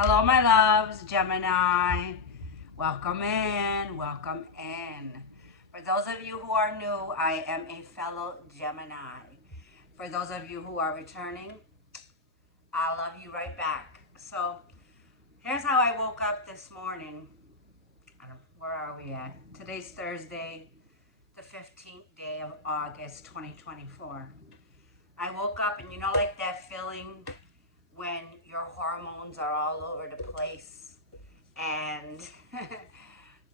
Hello, my loves, Gemini. Welcome in, welcome in. For those of you who are new, I am a fellow Gemini. For those of you who are returning, I love you right back. So, here's how I woke up this morning. Where are we at? Today's Thursday, the 15th day of August, 2024. I woke up and like that feeling when your hormones are all over the place and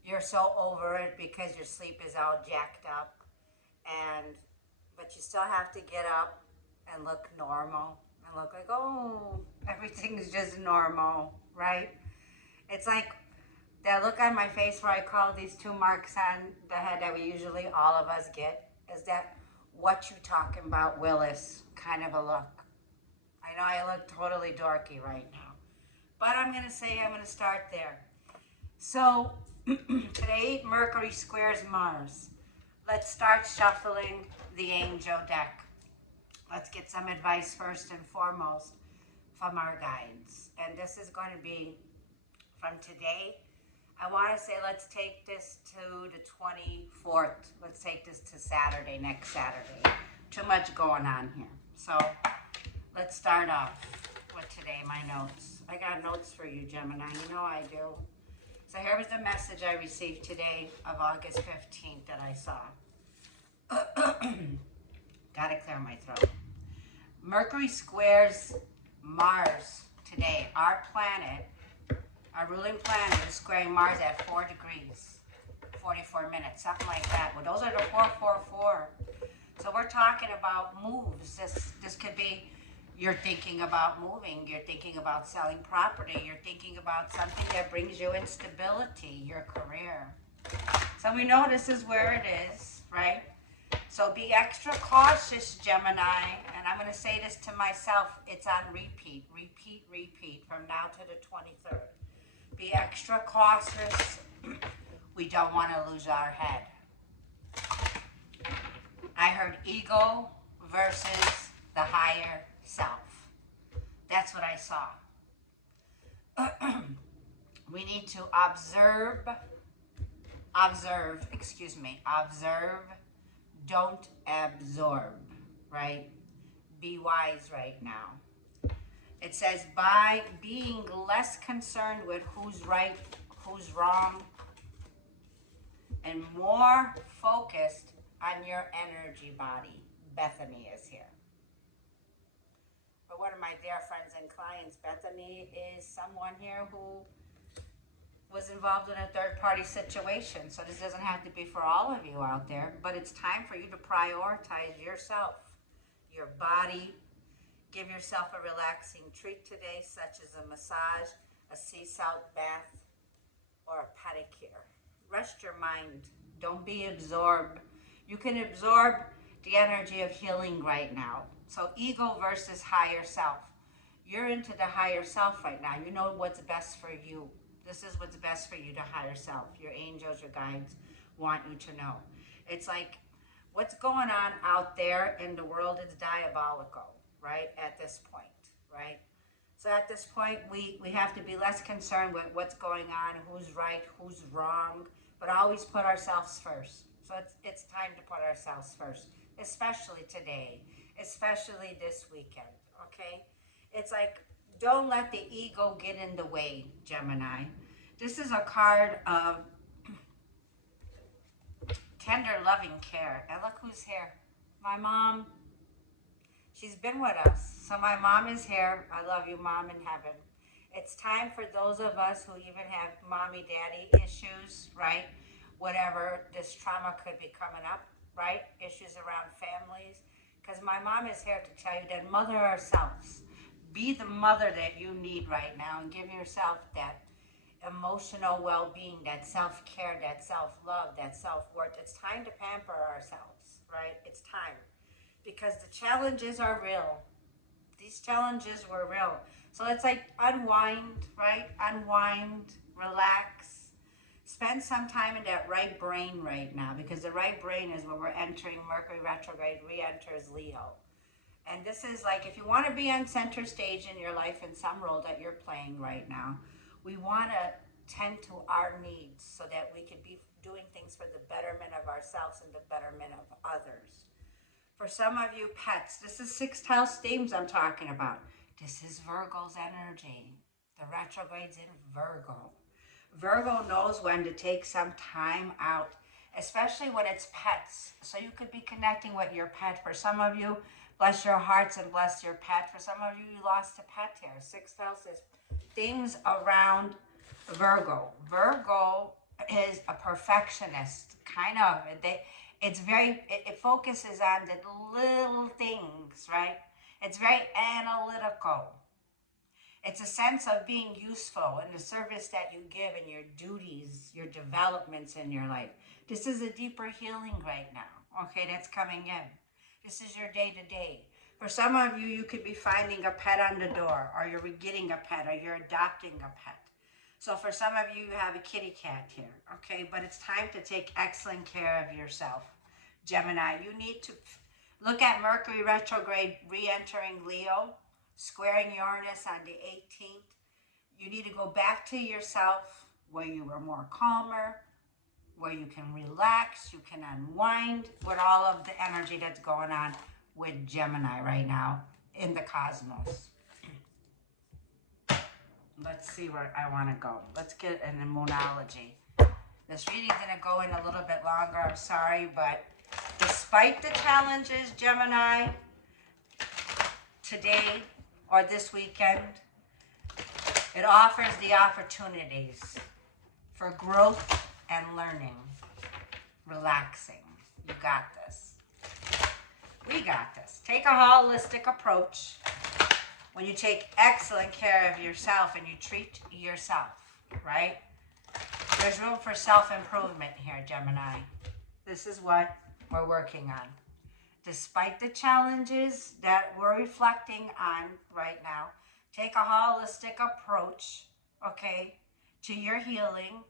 you're so over it because your sleep is all jacked up, but you still have to get up and look normal and look like, oh, everything's just normal, right? It's like that look on my face where I call these two marks on the head that we usually all of us get. Is that what you talking about, Willis, kind of a look. I know I look totally dorky right now, but I'm going to start there. So today, Mercury squares Mars. Let's start shuffling the angel deck. Let's get some advice first and foremost from our guides. And this is going to be from today. I want to say let's take this to the 24th. Let's take this to Saturday, next Saturday. Too much going on here. So let's start off with today, my notes. I got notes for you, Gemini. You know I do. So here was the message I received today of August 15th that I saw. Gotta clear my throat. Mercury squares Mars today. Our planet, our ruling planet, is squaring Mars at 4 degrees, 44 minutes, something like that. Well, those are the 444. So we're talking about moves. This could be, you're thinking about moving, you're thinking about selling property, you're thinking about something that brings you instability, your career. So we know this is where it is, right? So be extra cautious, Gemini. And I'm going to say this to myself. It's on repeat, repeat, repeat from now to the 23rd. Be extra cautious. We don't want to lose our head. I heard ego versus the higher self. That's what I saw. We need to observe, don't absorb, right? Be wise right now. It says by being less concerned with who's right, who's wrong, and more focused on your energy body. Bethany is here. But one of my dear friends and clients, Bethany, is someone here who was involved in a third-party situation. So this doesn't have to be for all of you out there, but it's time for you to prioritize yourself, your body. Give yourself a relaxing treat today, such as a massage, a sea salt bath, or a pedicure. Rest your mind. Don't be absorbed. You can absorb the energy of healing right now. So ego versus higher self. You're into the higher self right now. You know what's best for you. This is what's best for you, the higher self. Your angels, your guides want you to know. It's like what's going on out there in the world is diabolical, right? At this point, right? So at this point, we have to be less concerned with what's going on, who's right, who's wrong, but always put ourselves first. So it's time to put ourselves first, especially today, especially this weekend, okay? It's like, don't let the ego get in the way, Gemini. This is a card of tender, loving care. And look who's here. My mom. She's been with us. So my mom is here. I love you, Mom, in heaven. It's time for those of us who even have mommy-daddy issues, right? Whatever this trauma could be coming up, right? Issues around families. Because my mom is here to tell you that mother ourselves. Be the mother that you need right now and give yourself that emotional well-being, that self-care, that self-love, that self-worth. It's time to pamper ourselves, right? It's time. Because the challenges are real. These challenges were real. So it's like unwind, right? Unwind, relax. Spend some time in that right brain right now, because the right brain is when we're entering Mercury retrograde, re-enters Leo. And this is like, if you want to be on center stage in your life in some role that you're playing right now, we want to tend to our needs so that we can be doing things for the betterment of ourselves and the betterment of others. For some of you pets, this is sixth house themes I'm talking about. This is Virgo's energy. The retrograde's in Virgo. Virgo knows when to take some time out, especially when it's pets. So you could be connecting with your pet. For some of you, bless your hearts and bless your pet. For some of you, you lost a pet here. Sixth house is things around Virgo. Virgo is a perfectionist, kind of. It focuses on the little things, right? It's very analytical. It's a sense of being useful in the service that you give and your duties, your developments in your life. This is a deeper healing right now, okay, that's coming in. This is your day to day. For some of you, you could be finding a pet on the door, or you're getting a pet, or you're adopting a pet. So for some of you, you have a kitty cat here, okay? But it's time to take excellent care of yourself. Gemini, you need to look at Mercury retrograde re-entering Leo, squaring Uranus on the 18th. You need to go back to yourself where you are more calmer, where you can relax, you can unwind with all of the energy that's going on with Gemini right now in the cosmos. Let's see where I want to go. Let's get an immunology. This reading's going to go in a little bit longer. I'm sorry, but despite the challenges, Gemini, today or this weekend, it offers the opportunities for growth and learning, relaxing. You got this. We got this. Take a holistic approach. When you take excellent care of yourself and you treat yourself, right? There's room for self-improvement here, Gemini. This is what we're working on. Despite the challenges that we're reflecting on right now, take a holistic approach, okay, to your healing.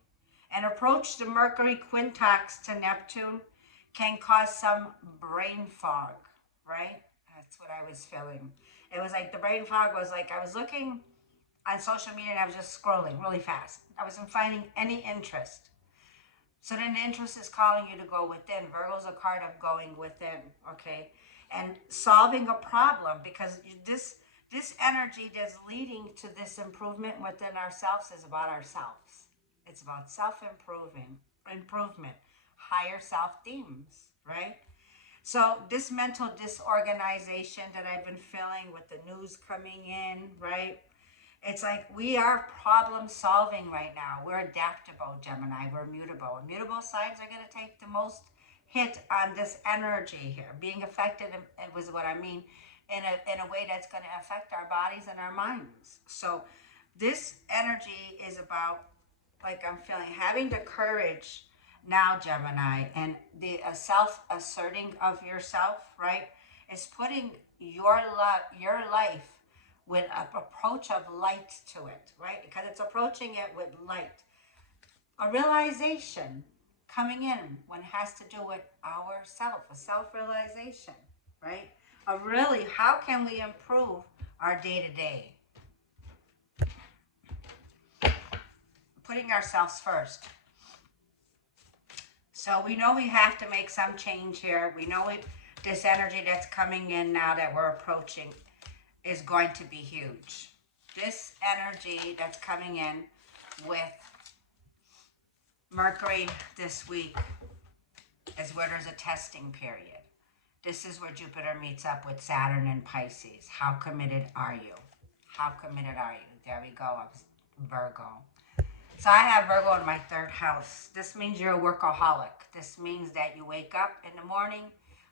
And approach the Mercury quintox to Neptune can cause some brain fog, right? That's what I was feeling. It was like the brain fog was like, I was looking on social media and I was just scrolling really fast. I wasn't finding any interest. So then the interest is calling you to go within. Virgo's a card of going within, okay? And solving a problem, because this energy that's leading to this improvement within ourselves is about ourselves. It's about improvement, higher self themes, right? So this mental disorganization that I've been feeling with the news coming in, right? It's like we are problem solving right now. We're adaptable, Gemini. We're mutable. Mutable signs are going to take the most hit on this energy here. Being affected was what I mean in a way that's going to affect our bodies and our minds. So this energy is about, like I'm feeling, having the courage now, Gemini, and the self-asserting of yourself, right, is putting your life with an approach of light to it, right? Because it's approaching it with light. A realization coming in when it has to do with ourself, a self-realization, right? Of really, how can we improve our day-to-day? Putting ourselves first. So we know we have to make some change here. We know this energy that's coming in now that we're approaching is going to be huge. This energy that's coming in with Mercury this week is where there's a testing period. This is where Jupiter meets up with Saturn and Pisces. How committed are you? How committed are you? There we go, Virgo. So I have Virgo in my third house. This means you're a workaholic. This means that you wake up in the morning.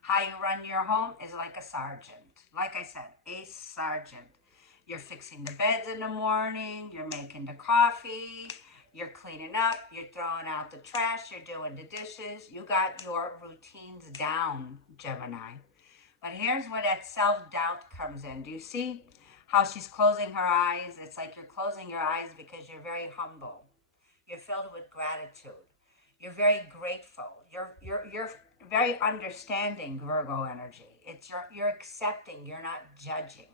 How you run your home is like a sergeant. Like I said, a sergeant. You're fixing the beds in the morning. You're making the coffee. You're cleaning up. You're throwing out the trash. You're doing the dishes. You got your routines down, Gemini. But here's where that self-doubt comes in. Do you see how she's closing her eyes? It's like you're closing your eyes because you're very humble. You're filled with gratitude. You're very grateful. You're very understanding, Virgo energy. It's you're accepting, you're not judging.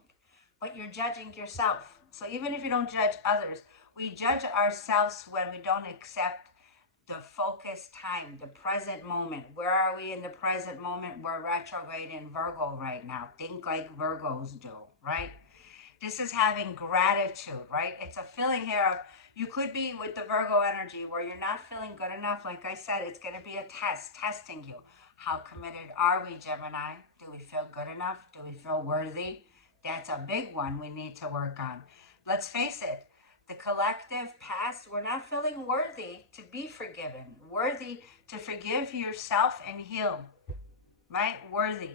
But you're judging yourself. So even if you don't judge others, we judge ourselves when we don't accept the focused time, the present moment. Where are we in the present moment? We're retrograde in Virgo right now. Think like Virgos do, right? This is having gratitude, right? It's a feeling here of, you could be with the Virgo energy where you're not feeling good enough. Like I said, it's going to be a test, testing you. How committed are we, Gemini? Do we feel good enough? Do we feel worthy? That's a big one we need to work on. Let's face it, the collective past, we're not feeling worthy to be forgiven, worthy to forgive yourself and heal, right? Worthy.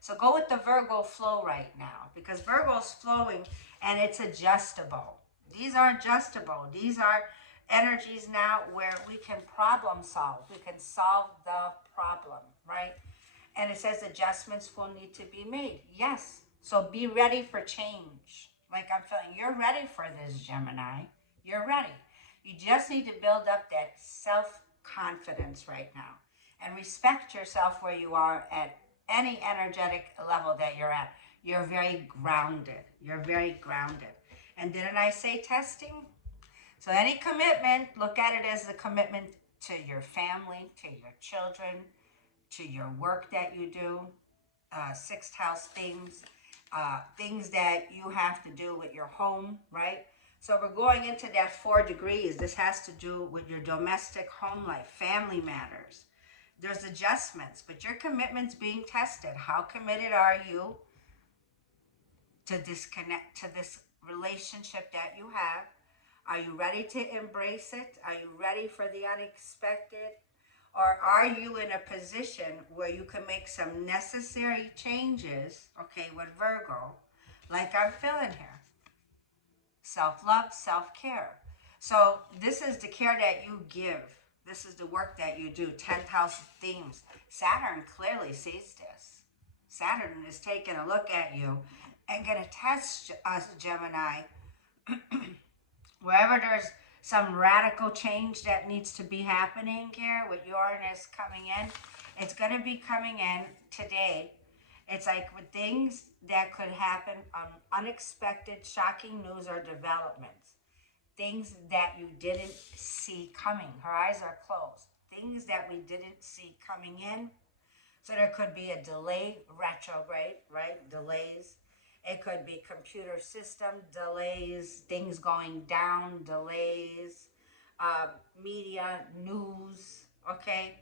So go with the Virgo flow right now, because Virgo's flowing and it's adjustable. These are adjustable. These are energies now where we can problem solve. We can solve the problem, right? And it says adjustments will need to be made. Yes. So be ready for change. Like I'm feeling, you're ready for this, Gemini. You're ready. You just need to build up that self-confidence right now and respect yourself where you are at any energetic level that you're at. You're very grounded. You're very grounded. And didn't I say testing? So any commitment, look at it as a commitment to your family, to your children, to your work that you do, sixth house things, things that you have to do with your home, right? So we're going into that 4 degrees. This has to do with your domestic home life, family matters. There's adjustments, but your commitment's being tested. How committed are you to disconnect to this relationship that you have? Are you ready to embrace it? Are you ready for the unexpected? Or are you in a position where you can make some necessary changes, okay, with Virgo, like I'm feeling here? Self-love, self-care. So this is the care that you give. This is the work that you do. 10th house themes. Saturn clearly sees this. Saturn is taking a look at you and going to test us, Gemini. Wherever there's some radical change that needs to be happening here with Uranus coming in, it's going to be coming in today. It's like with things that could happen, unexpected, shocking news or developments. Things that you didn't see coming. Her eyes are closed. Things that we didn't see coming in. So there could be a delay, retrograde, right? Delays. It could be computer system delays, things going down, delays, media, news, okay?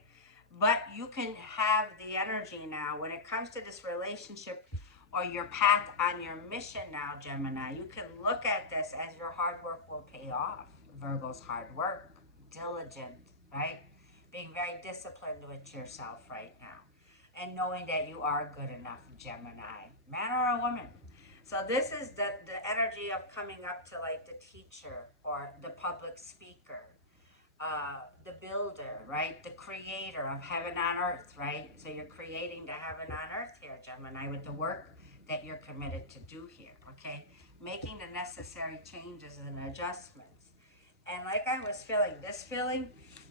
But you can have the energy now when it comes to this relationship or your path on your mission now, Gemini. You can look at this as your hard work will pay off. Virgo's hard work, diligent, right? Being very disciplined with yourself right now. And knowing that you are good enough, Gemini. Man or a woman. So this is the energy of coming up to like the teacher or the public speaker. The builder, right? The creator of heaven on earth, right? So you're creating the heaven on earth here, Gemini, with the work that you're committed to do here, okay? Making the necessary changes and adjustments. And like I was feeling, this feeling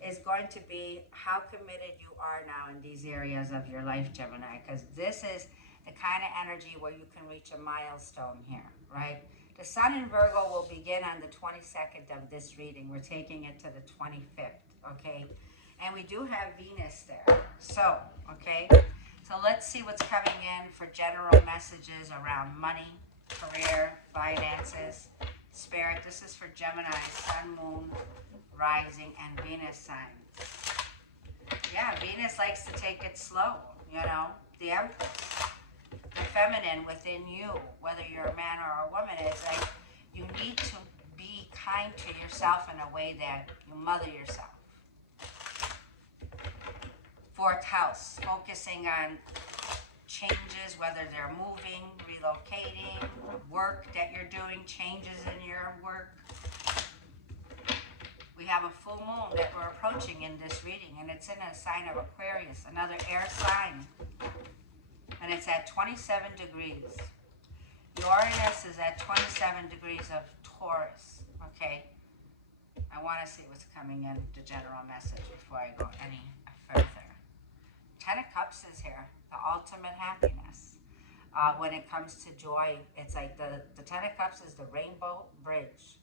is going to be how committed you are now in these areas of your life, Gemini, because this is the kind of energy where you can reach a milestone here, right? The Sun in Virgo will begin on the 22nd of this reading. We're taking it to the 25th, okay? And we do have Venus there. So, okay? So let's see what's coming in for general messages around money, career, finances, spirit. This is for Gemini, Sun, Moon, Rising, and Venus signs. Yeah, Venus likes to take it slow, you know? The Empress. The feminine within you, whether you're a man or a woman, is like you need to be kind to yourself in a way that you mother yourself. 4th house, focusing on changes, whether they're moving, relocating, work that you're doing, changes in your work. We have a full moon that we're approaching in this reading, and it's in a sign of Aquarius, another air sign. And it's at 27 degrees. Uranus is at 27 degrees of Taurus, okay? I want to see what's coming in, the general message, before I go any further. Ten of Cups is here, the ultimate happiness. When it comes to joy, it's like the Ten of Cups is the rainbow bridge.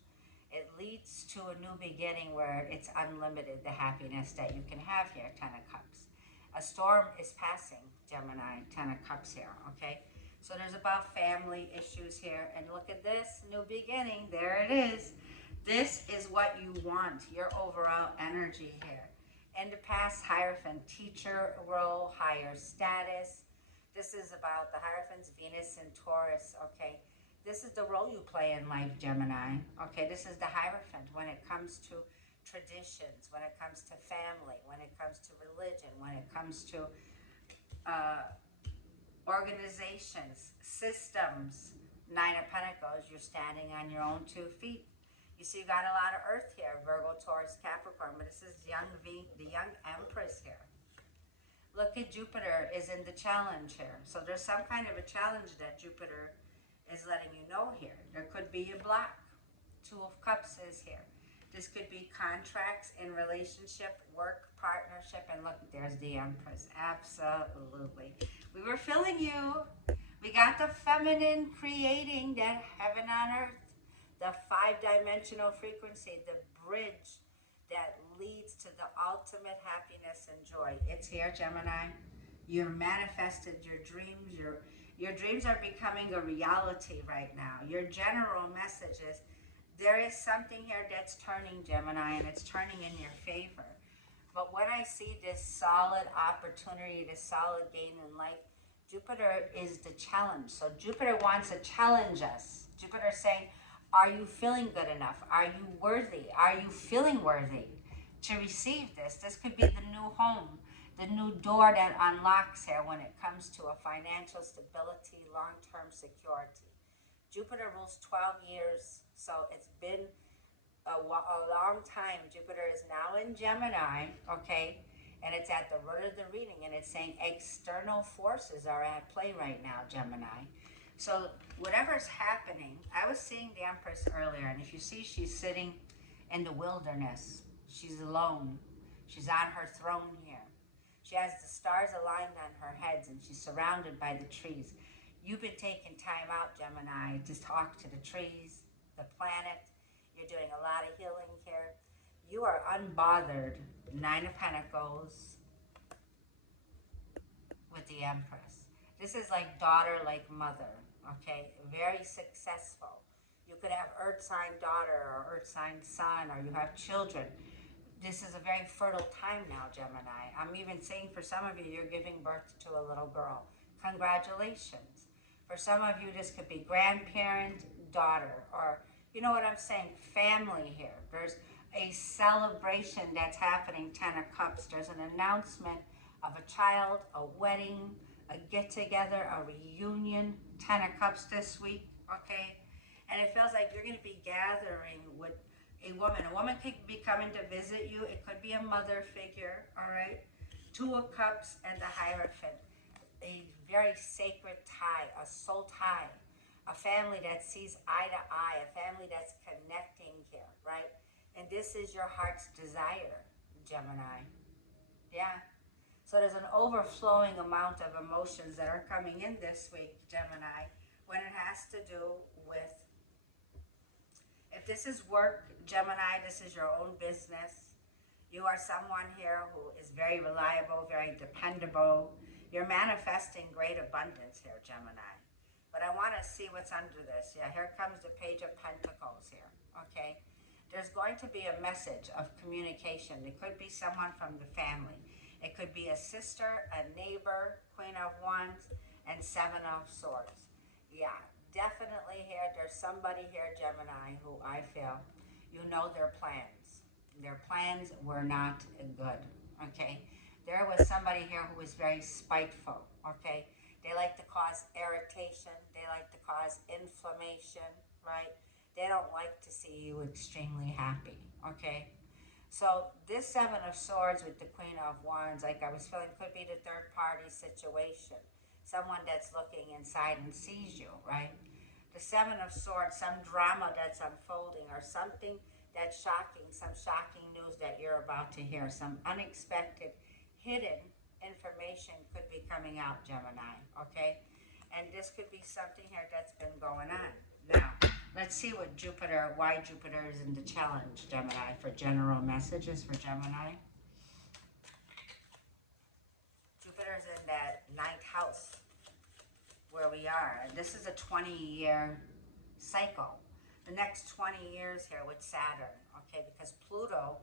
It leads to a new beginning where it's unlimited, the happiness that you can have here, Ten of Cups. A storm is passing, Gemini, Ten of Cups here, okay? So there's about family issues here. And look at this, new beginning, there it is. This is what you want, your overall energy here. In the past, Hierophant, teacher role, higher status. This is about the Hierophants, Venus and Taurus, okay? This is the role you play in life, Gemini. Okay, this is the Hierophant when it comes to traditions, when it comes to family, when it comes to religion, when it comes to organizations, systems. Nine of Pentacles, you're standing on your own 2 feet. You see, you got a lot of Earth here, Virgo, Taurus, Capricorn, but this is the young Empress here. Look at Jupiter is in the challenge here. So there's some kind of a challenge that Jupiter is letting you know here. There could be a block. 2 of Cups is here. This could be contracts in relationship, work, partnership, and look, there's the Empress. Absolutely. We were feeling you. We got the feminine creating that heaven on earth, the 5-dimensional frequency, the bridge that leads to the ultimate happiness and joy. It's here, Gemini. You've manifested your dreams. Your dreams are becoming a reality right now. Your general message is there is something here that's turning, Gemini, and it's turning in your favor. But when I see this solid opportunity, this solid gain in life, Jupiter is the challenge. So Jupiter wants to challenge us. Jupiter is saying, are you feeling good enough? Are you worthy? Are you feeling worthy to receive this? This could be the new home, the new door that unlocks here when it comes to a financial stability, long-term security. Jupiter rules 12 years, so it's been a long time. Jupiter is now in Gemini, okay? And it's at the root of the reading, and it's saying external forces are at play right now, Gemini. So whatever's happening, I was seeing the Empress earlier, and if you see, she's sitting in the wilderness. She's alone. She's on her throne here. She has the stars aligned on her heads, and she's surrounded by the trees. You've been taking time out, Gemini, to talk to the trees, the planet. You're doing a lot of healing here. You are unbothered. 9 of Pentacles with the Empress. This is like daughter, like mother, okay? Very successful. You could have earth sign daughter or earth sign son, or you have children. This is a very fertile time now, Gemini. I'm even saying for some of you, you're giving birth to a little girl. Congratulations. For some of you, this could be grandparent, daughter, or you know what I'm saying, family here. There's a celebration that's happening, 10 of Cups. There's an announcement of a child, a wedding, a get-together, a reunion, 10 of Cups this week, okay? And it feels like you're going to be gathering with a woman. A woman could be coming to visit you. It could be a mother figure, all right? 2 of Cups and the Hierophant. A very sacred tie, a soul tie, a family that sees eye to eye, a family that's connecting here, right? And this is your heart's desire, Gemini. Yeah. So there's an overflowing amount of emotions that are coming in this week, Gemini, when it has to do with, if this is work, Gemini, this is your own business. You are someone here who is very reliable, very dependable. You're manifesting great abundance here, Gemini. But I want to see what's under this. Yeah, here comes the Page of Pentacles here, okay? There's going to be a message of communication. It could be someone from the family. It could be a sister, a neighbor, Queen of Wands, and 7 of Swords. Yeah, definitely here, there's somebody here, Gemini, who I feel, you know their plans. Their plans were not good, okay? There was somebody here who was very spiteful, okay? They like to cause irritation. They like to cause inflammation, right? They don't like to see you extremely happy, okay? So this 7 of Swords with the Queen of Wands, like I was feeling, could be the third-party situation. Someone that's looking inside and sees you, right? The 7 of Swords, some drama that's unfolding or something That's shocking, some shocking news that you're about to hear. Some unexpected, hidden information could be coming out, Gemini, okay? And this could be something here that's been going on. Now, let's see what Jupiter, why Jupiter is in the challenge, Gemini, for general messages for Gemini. Jupiter's in that ninth house where we are. This is a 20-year cycle. The next 20 years here with Saturn, okay, because Pluto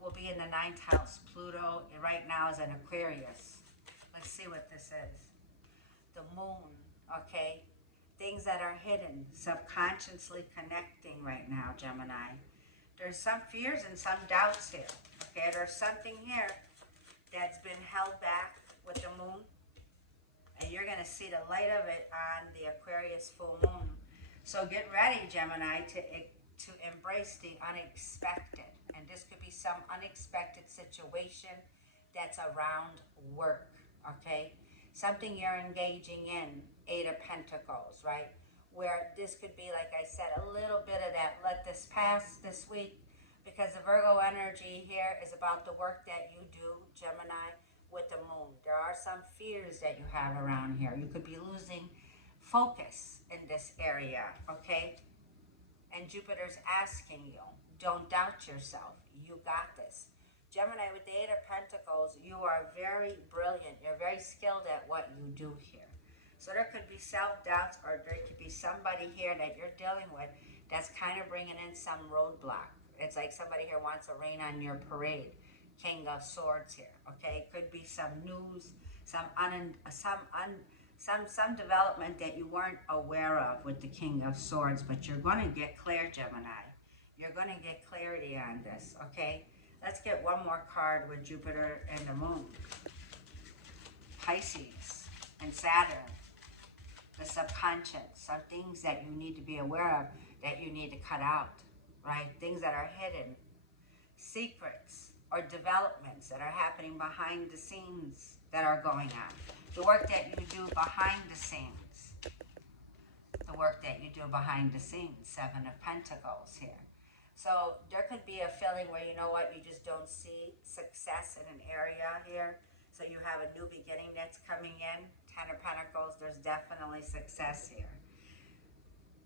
will be in the ninth house. Pluto right now is in Aquarius. Let's see what this is. The moon, okay, things that are hidden, subconsciously connecting right now, Gemini. There's some fears and some doubts here, okay? There's something here that's been held back with the moon, and you're going to see the light of it on the Aquarius full moon. So get ready, Gemini, to embrace the unexpected. And this could be some unexpected situation that's around work, okay? Something you're engaging in, Eight of Pentacles, right? Where this could be, like I said, a little bit of that, let this pass this week, because the Virgo energy here is about the work that you do, Gemini, with the moon. There are some fears that you have around here. You could be losing focus in this area, okay? And Jupiter's asking you, don't doubt yourself. You got this. Gemini, with the Eight of Pentacles, you are very brilliant. You're very skilled at what you do here. So there could be self-doubts, or there could be somebody here that you're dealing with that's kind of bringing in some roadblock. It's like somebody here wants to rain on your parade. King of Swords here, okay? Could be some news, some development that you weren't aware of with the King of Swords, but you're going to get clear, Gemini. You're going to get clarity on this, okay? Let's get one more card with Jupiter and the moon. Pisces and Saturn. The subconscious, some things that you need to be aware of that you need to cut out, right? Things that are hidden, secrets or developments that are happening behind the scenes that are going on. The work that you do behind the scenes. The work that you do behind the scenes. Seven of Pentacles here. So there could be a feeling where, you know what, you just don't see success in an area here. So you have a new beginning that's coming in. Ten of Pentacles, there's definitely success here.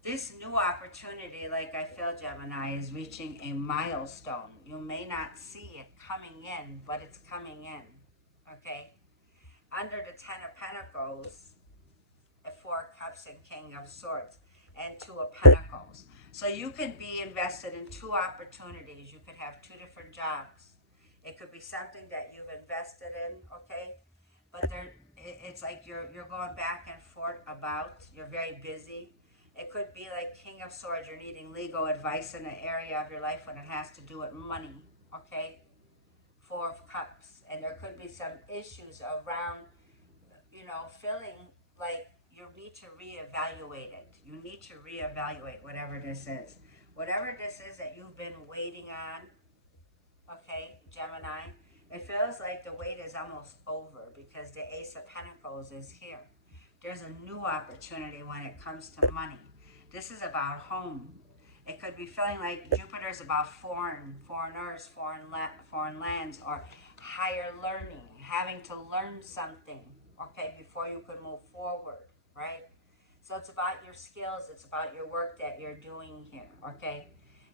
This new opportunity, like I feel, Gemini, is reaching a milestone. You may not see it coming in, but it's coming in, okay? Under the Ten of Pentacles, a Four of Cups and King of Swords, and Two of Pentacles. So you could be invested in two opportunities. You could have two different jobs. It could be something that you've invested in, okay? But it's like you're going back and forth about, you're very busy. It could be like King of Swords, you're needing legal advice in an area of your life when it has to do with money, okay? Four of Cups. And there could be some issues around, you know, feeling like you need to reevaluate it. You need to reevaluate whatever this is. Whatever this is that you've been waiting on, okay, Gemini, it feels like the wait is almost over because the Ace of Pentacles is here. There's a new opportunity when it comes to money. This is about home. It could be feeling like Jupiter's about foreigners, foreign lands, or higher learning, having to learn something, okay, before you can move forward, right? So it's about your skills. It's about your work that you're doing here, okay?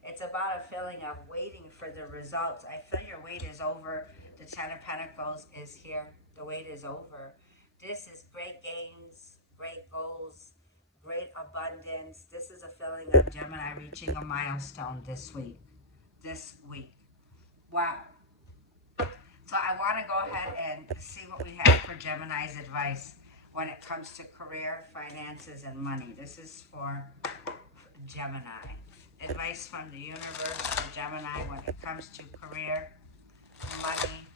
It's about a feeling of waiting for the results. I feel your wait is over. The Ten of Pentacles is here. The wait is over. This is great gains, great goals, great abundance. This is a feeling of Gemini reaching a milestone this week. Wow. So I want to go ahead and see what we have for Gemini's advice when it comes to career, finances, and money. This is for Gemini. Advice from the universe for Gemini when it comes to career, money,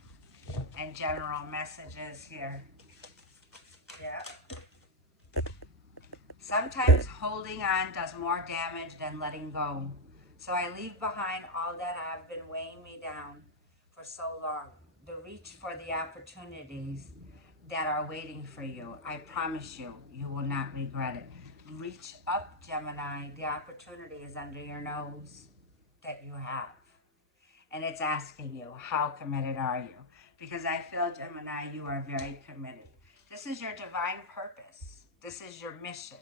and general messages here. Yeah. Sometimes holding on does more damage than letting go. So I leave behind all that have been weighing me down for so long. The reach for the opportunities that are waiting for you. I promise you, you will not regret it. Reach up, Gemini. The opportunity is under your nose. that you have. And it's asking you, how committed are you? Because I feel, Gemini, you are very committed. This is your divine purpose. This is your mission,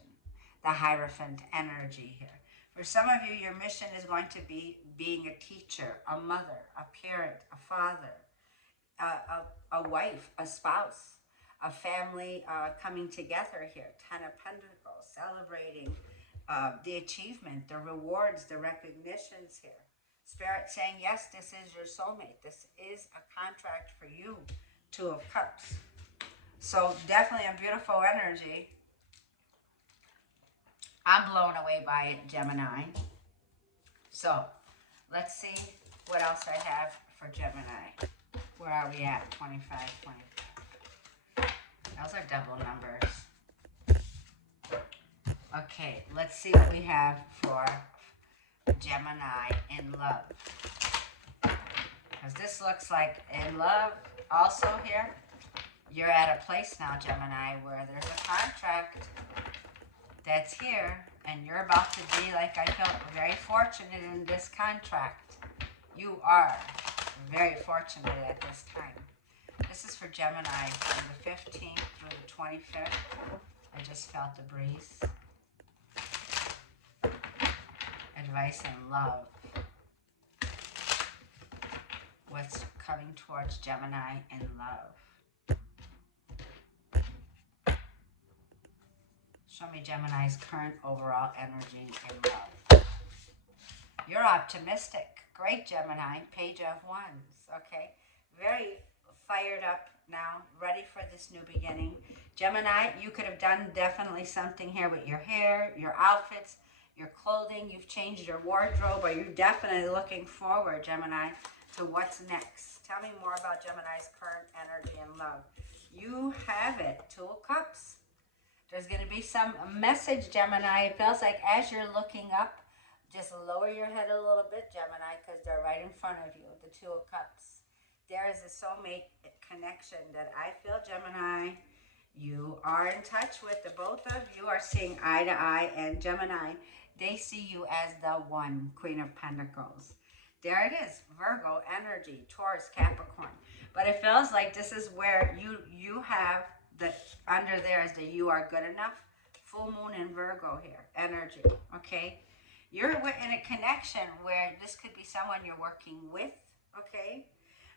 the Hierophant energy here. For some of you, your mission is going to be being a teacher, a mother, a parent, a father, a wife, a spouse, a family coming together here. Ten of Pentacles, celebrating the achievement, the rewards, the recognitions here. Spirit saying, yes, this is your soulmate. This is a contract for you. Two of Cups. So definitely a beautiful energy. I'm blown away by it, Gemini. So let's see what else I have for Gemini. Where are we at? 25, 25. Those are double numbers. Okay, let's see what we have for Gemini in love. Because this looks like in love also here. You're at a place now, Gemini, where there's a contract that's here, and you're about to be, like I felt, very fortunate in this contract. You are very fortunate at this time. This is for Gemini from the 15th through the 25th. I just felt the breeze. Advice and love. What's coming towards Gemini in love? Show me Gemini's current overall energy in love. You're optimistic. Great, Gemini. Page of Wands. Okay. Very fired up now. Ready for this new beginning. Gemini, you could have done definitely something here with your hair, your outfits, your clothing. You've changed your wardrobe, or you're definitely looking forward, Gemini, to what's next. Tell me more about Gemini's current energy in love. You have it. Two of Cups. There's going to be some message, Gemini. It feels like as you're looking up, just lower your head a little bit, Gemini, because they're right in front of you, the Two of Cups. There is a soulmate connection that I feel, Gemini, you are in touch with. The both of you are seeing eye to eye, and Gemini, they see you as the one, Queen of Pentacles. There it is, Virgo energy, Taurus, Capricorn. But it feels like this is where you have the, under there is the you are good enough, full moon in Virgo here, energy, okay? You're in a connection where this could be someone you're working with, okay?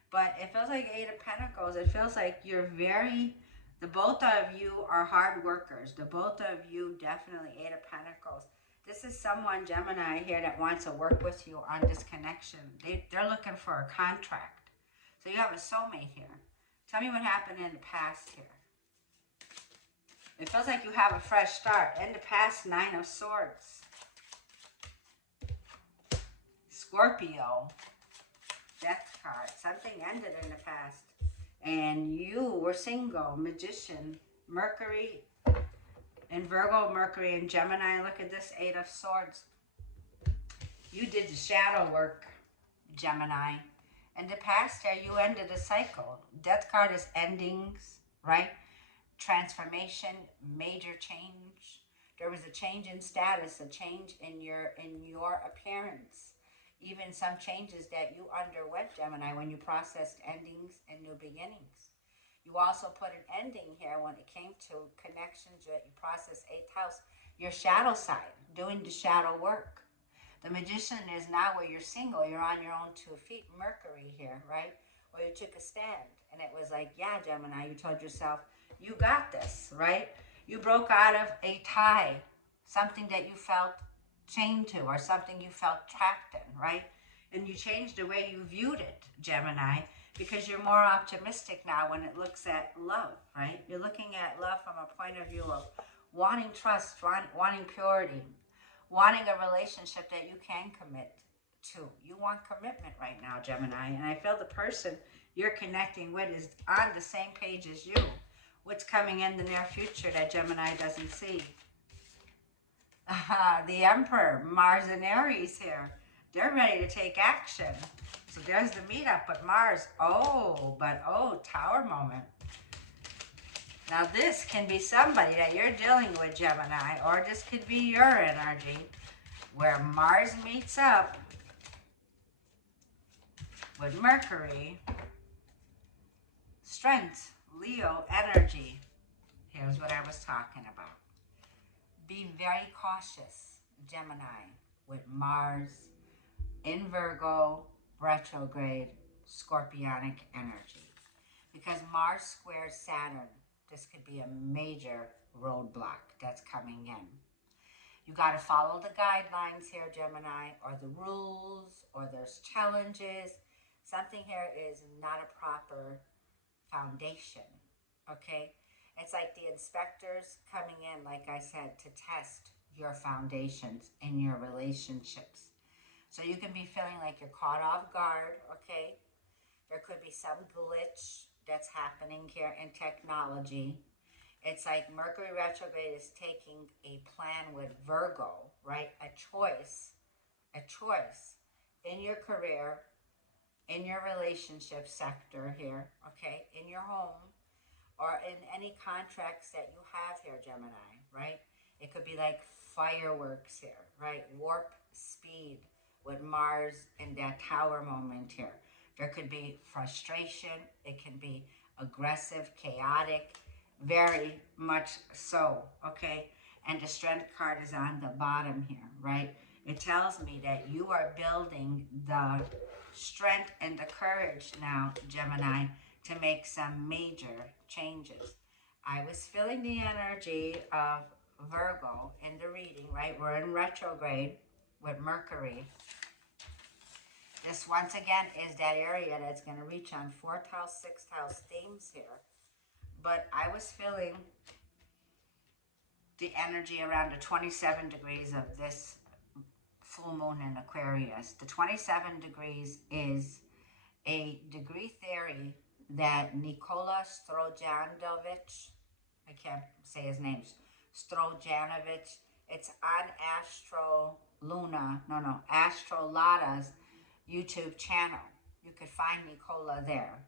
But it feels like Eight of Pentacles. It feels like you're very, the both of you are hard workers. The both of you definitely Eight of Pentacles. This is someone, Gemini, here that wants to work with you on this connection. They're looking for a contract. So you have a soulmate here. Tell me what happened in the past here. It feels like you have a fresh start. In the past, Nine of Swords. Scorpio. Death card. Something ended in the past. And you were single. Magician. Mercury in Virgo, Mercury in Gemini. Look at this, Eight of Swords. You did the shadow work, Gemini. In the past here, you ended a cycle. Death card is endings, right? Transformation, major change. There was a change in status, a change in your appearance. Even some changes that you underwent, Gemini, when you processed endings and new beginnings. You also put an ending here when it came to connections that you processed 8th house, your shadow side, doing the shadow work. The Magician is now where you're single, you're on your own 2 feet, Mercury here, right? Where you took a stand. And it was like, yeah, Gemini, you told yourself, you got this, right? You broke out of a tie, something that you felt chained to or something you felt trapped in, right? And you changed the way you viewed it, Gemini, because you're more optimistic now when it looks at love, right? You're looking at love from a point of view of wanting trust, wanting purity, wanting a relationship that you can commit to. You want commitment right now, Gemini, and I feel the person you're connecting with is on the same page as you. What's coming in the near future that Gemini doesn't see? The Emperor, Mars and Aries here. They're ready to take action. So there's the meetup, but Mars, Tower moment. Now this can be somebody that you're dealing with, Gemini, or this could be your energy, where Mars meets up with Mercury, strength, Leo energy. Here's what I was talking about. Be very cautious, Gemini, with Mars in Virgo, retrograde, scorpionic energy. Because Mars squares Saturn, this could be a major roadblock that's coming in. You got to follow the guidelines here, Gemini, or the rules, or there's challenges. Something here is not a proper foundation, okay? It's like the inspectors coming in, like I said, to test your foundations in your relationships. So you can be feeling like you're caught off guard, okay? There could be some glitch that's happening here in technology. It's like Mercury retrograde is taking a plan with Virgo, right? A choice in your career, in your relationship sector here, okay? In your home, or in any contracts that you have here, Gemini, right? It could be like fireworks here, right? Warp speed with Mars in that tower moment here. There could be frustration. It can be aggressive, chaotic, very much so, okay? And the strength card is on the bottom here, right? It tells me that you are building the strength and the courage now, Gemini, to make some major changes. I was feeling the energy of Virgo in the reading, right? We're in retrograde with Mercury. This, once again, is that area that's going to reach on 4th house, 6th house themes here. But I was feeling the energy around the 27 degrees of this full moon in Aquarius. The 27 degrees is a degree theory that Nikola Strojanovich, I can't say his name, Strojanovich, it's on Astrolada's YouTube channel. You could find Nikola there.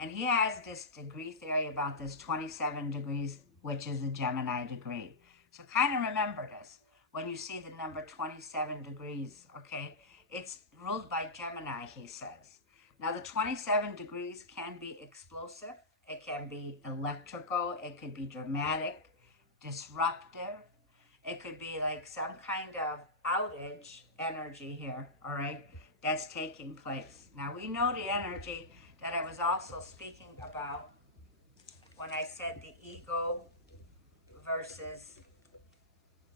And he has this degree theory about this 27 degrees, which is a Gemini degree. So kind of remember this. When you see the number 27 degrees, okay, it's ruled by Gemini, he says. Now, the 27 degrees can be explosive. It can be electrical. It could be dramatic, disruptive. It could be like some kind of outage energy here, all right, that's taking place. Now, we know the energy that I was also speaking about when I said the ego versus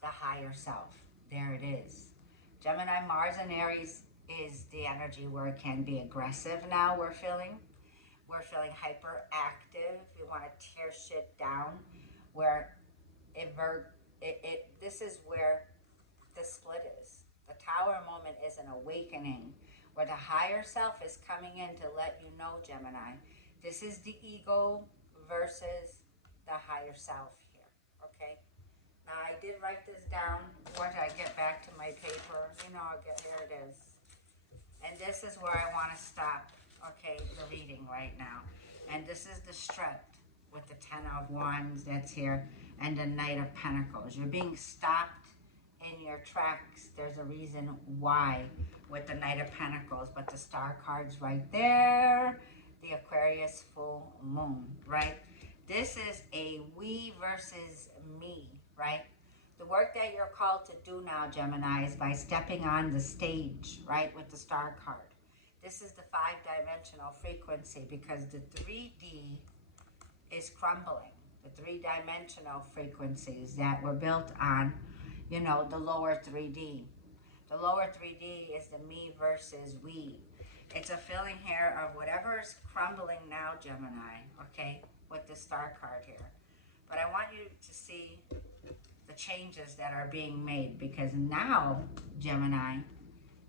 the higher self. There it is. Gemini, Mars, and Aries is the energy where it can be aggressive now, we're feeling. We're feeling hyperactive. We want to tear shit down. Where this is where the split is. The tower moment is an awakening where the higher self is coming in to let you know, Gemini, this is the ego versus the higher self here, okay? Now, I did write this down. Once I get back to my paper, here it is. And this is where I want to stop, okay, the reading right now. And this is the strength with the 10 of Wands that's here and the Knight of Pentacles. You're being stopped in your tracks. There's a reason why with the Knight of Pentacles, but the star card's right there. The Aquarius full moon, right? This is a we versus me, right? The work that you're called to do now, Gemini, is by stepping on the stage, right, with the star card. This is the 5-dimensional frequency because the 3D is crumbling. The 3-dimensional frequencies that were built on, the lower 3D. The lower 3D is the me versus we. It's a feeling here of whatever is crumbling now, Gemini, okay, with the star card here. But I want you to see the changes that are being made because now, Gemini,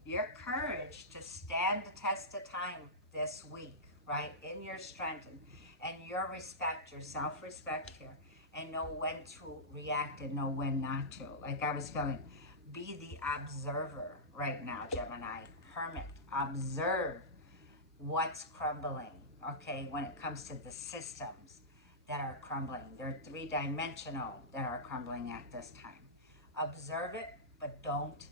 your courage to stand the test of time this week, right, in your strength and your respect, your self-respect here, and know when to react and know when not to. Like I was feeling, be the observer right now, Gemini, hermit. Observe what's crumbling, okay, when it comes to the systems that are crumbling. They're 3-dimensional that are crumbling at this time. Observe it, but don't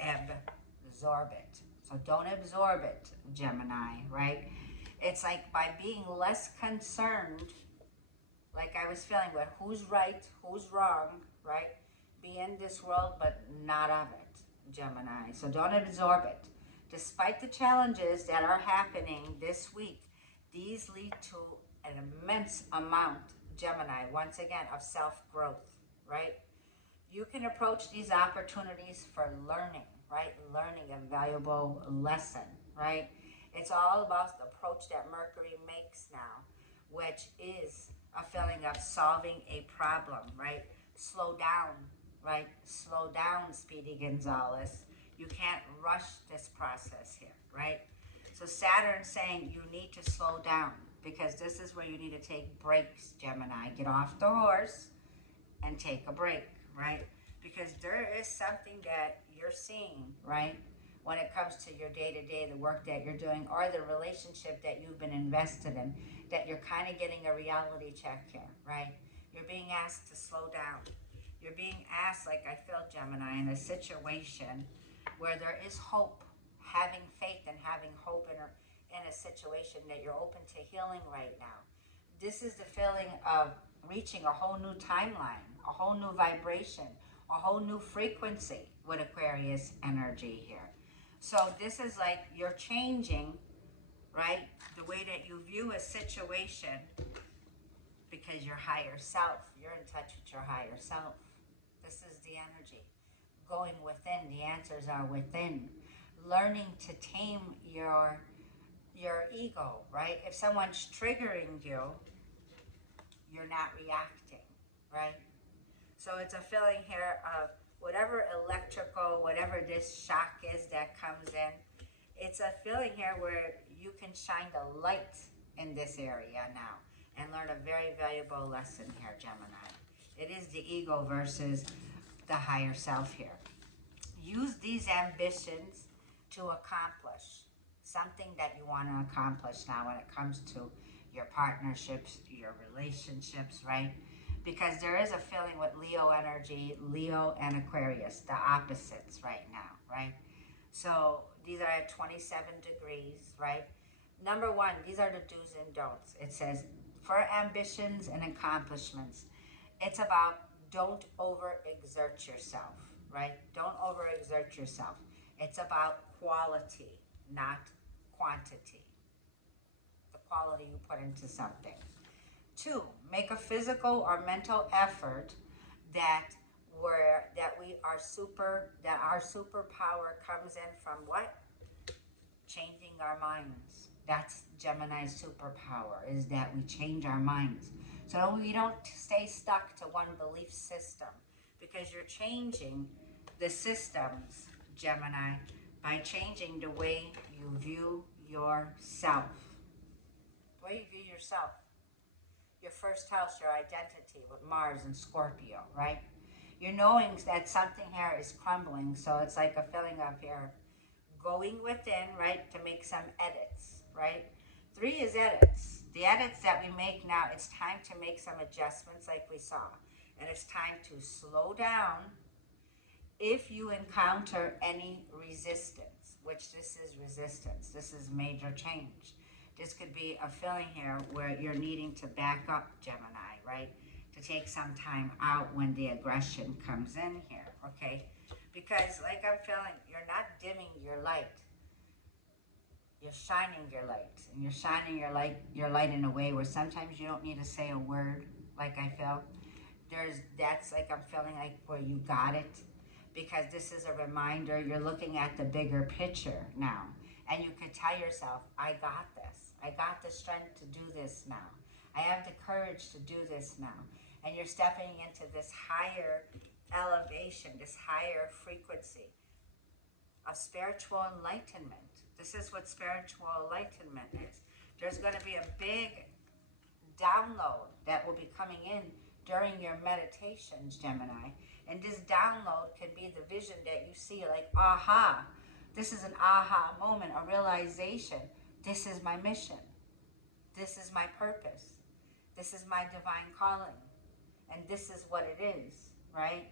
absorb it. So don't absorb it, Gemini, right? It's like by being less concerned, like I was feeling with who's right, who's wrong, right? Be in this world, but not of it, Gemini. So don't absorb it. Despite the challenges that are happening this week, these lead to an immense amount, Gemini, once again, of self-growth, right? You can approach these opportunities for learning, right? Learning a valuable lesson, right? It's all about the approach that Mercury makes now, which is a feeling of solving a problem, right? Slow down, right? Slow down, Speedy Gonzalez. You can't rush this process here, right? So Saturn's saying you need to slow down because this is where you need to take breaks, Gemini. Get off the horse and take a break, right? Because there is something that you're seeing, right? When it comes to your day-to-day, the work that you're doing, or the relationship that you've been invested in, that you're kind of getting a reality check here, right? You're being asked to slow down. You're being asked, like I feel, Gemini, in a situation where there is hope, having faith and having hope in a situation that you're open to healing right now. This is the feeling of reaching a whole new timeline, a whole new vibration, a whole new frequency with Aquarius energy here. So this is like you're changing, right? The way that you view a situation because your higher self, you're in touch with your higher self. This is the energy. Going within, the answers are within. Learning to tame your ego, right? If someone's triggering you, you're not reacting, right? So it's a feeling here of whatever electrical, whatever this shock is that comes in, it's a feeling here where you can shine the light in this area now and learn a very valuable lesson here, Gemini. It is the ego versus the higher self here. Use these ambitions to accomplish something that you want to accomplish now when it comes to your partnerships, your relationships, right? Because there is a feeling with Leo energy, Leo and Aquarius, the opposites right now, right? So these are at 27 degrees, right? Number one, these are the do's and don'ts. It says, for ambitions and accomplishments, it's about don't overexert yourself, right? Don't overexert yourself. It's about quality, not quantity. The quality you put into something. Two, make a physical or mental effort that our superpower comes in from what? Changing our minds. That's Gemini's superpower, is that we change our minds. So we don't stay stuck to one belief system, because you're changing the systems, Gemini, by changing the way you view yourself. The way you view yourself. Your first house, your identity with Mars and Scorpio, right? You're knowing that something here is crumbling, so it's like a feeling of here going within, right, to make some edits, right? Three is edits. The edits that we make now, it's time to make some adjustments like we saw. And it's time to slow down if you encounter any resistance, which this is resistance. This is major change. This could be a feeling here where you're needing to back up, Gemini, right? To take some time out when the aggression comes in here, okay? Because like I'm feeling, you're not dimming your light. You're shining your light. And you're shining your light in a way where sometimes you don't need to say a word, like I feel. That's like I'm feeling like where you got it. Because this is a reminder, you're looking at the bigger picture now. And you could tell yourself, I got this. I got the strength to do this now. I have the courage to do this now. And you're stepping into this higher elevation, this higher frequency of spiritual enlightenment. This is what spiritual enlightenment is. There's going to be a big download that will be coming in during your meditations, Gemini. And this download could be the vision that you see, like, aha. This is an aha moment, a realization. This is my mission. This is my purpose. This is my divine calling. And this is what it is, right?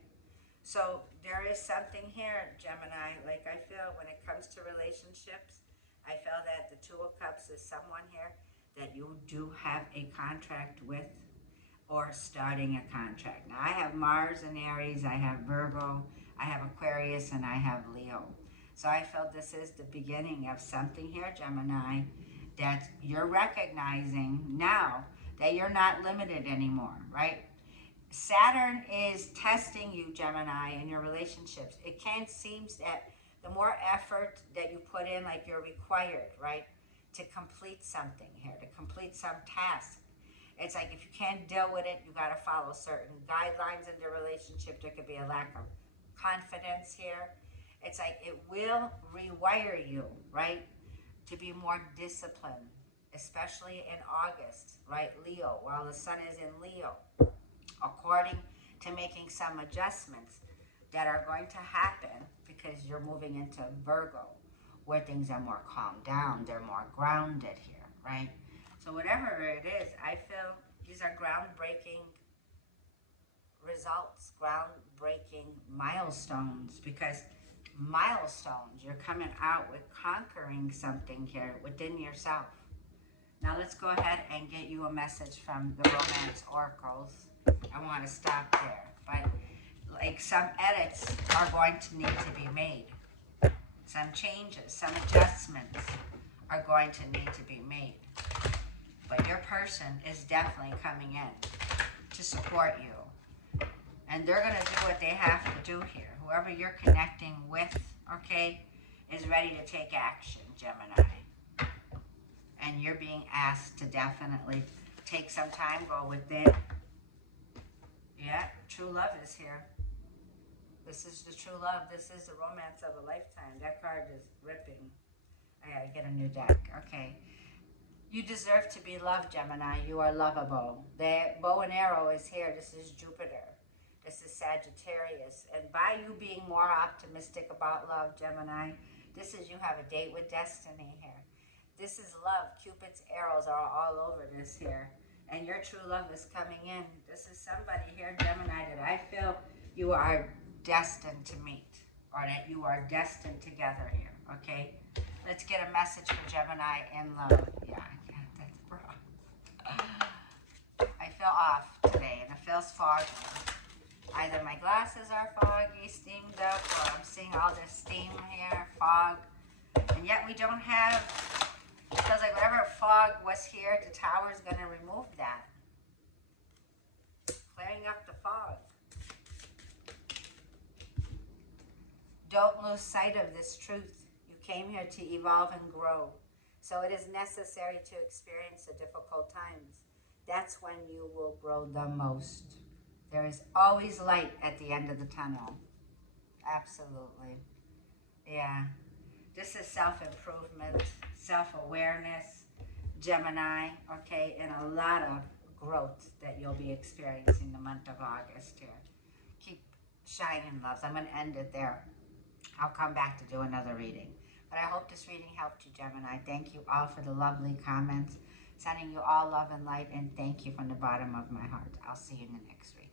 So there is something here, Gemini, like I feel when it comes to relationships, I feel that the Two of Cups is someone here that you do have a contract with or starting a contract. Now I have Mars and Aries, I have Virgo, I have Aquarius, and I have Leo. So I feel this is the beginning of something here, Gemini, that you're recognizing now that you're not limited anymore, right? Saturn is testing you, Gemini, in your relationships. It can seem that the more effort that you put in, like you're required, right, to complete something here, to complete some task. It's like if you can't deal with it, you got to follow certain guidelines in the relationship. There could be a lack of confidence here. It's like it will rewire you, right, to be more disciplined, especially in August, right, Leo, while the sun is in Leo, according to making some adjustments that are going to happen because you're moving into Virgo, where things are more calmed down, they're more grounded here, right? So whatever it is, I feel these are groundbreaking results, groundbreaking milestones, because milestones, you're coming out with conquering something here within yourself. Now let's go ahead and get you a message from the romance oracles. I want to stop there, but like some edits are going to need to be made. Some changes, some adjustments are going to need to be made. But your person is definitely coming in to support you. And they're going to do what they have to do here. Whoever you're connecting with, okay, is ready to take action, Gemini. And you're being asked to definitely take some time, go within. Yeah, true love is here. This is the true love. This is the romance of a lifetime. That card is ripping. I gotta get a new deck. Okay. You deserve to be loved, Gemini. You are lovable. The bow and arrow is here. This is Jupiter. This is Sagittarius. And by you being more optimistic about love, Gemini, this is you have a date with destiny here. This is love. Cupid's arrows are all over this here. And your true love is coming in. This is somebody here, Gemini, that I feel you are destined to meet. Or that you are destined together here, okay? Let's get a message for Gemini in love. Yeah, I can't. That's rough. I feel off today, and it feels foggy. Either my glasses are foggy, steamed up, or I'm seeing all this steam here, fog. And yet we don't have, it feels like whatever fog was here, the tower is going to remove that. Clearing up the fog. Don't lose sight of this truth. You came here to evolve and grow. So it is necessary to experience the difficult times. That's when you will grow the most. There is always light at the end of the tunnel. Absolutely. Yeah. This is self-improvement, self-awareness, Gemini, okay, and a lot of growth that you'll be experiencing the month of August here. Keep shining, loves. I'm going to end it there. I'll come back to do another reading. But I hope this reading helped you, Gemini. Thank you all for the lovely comments. Sending you all love and light, and thank you from the bottom of my heart. I'll see you in the next reading.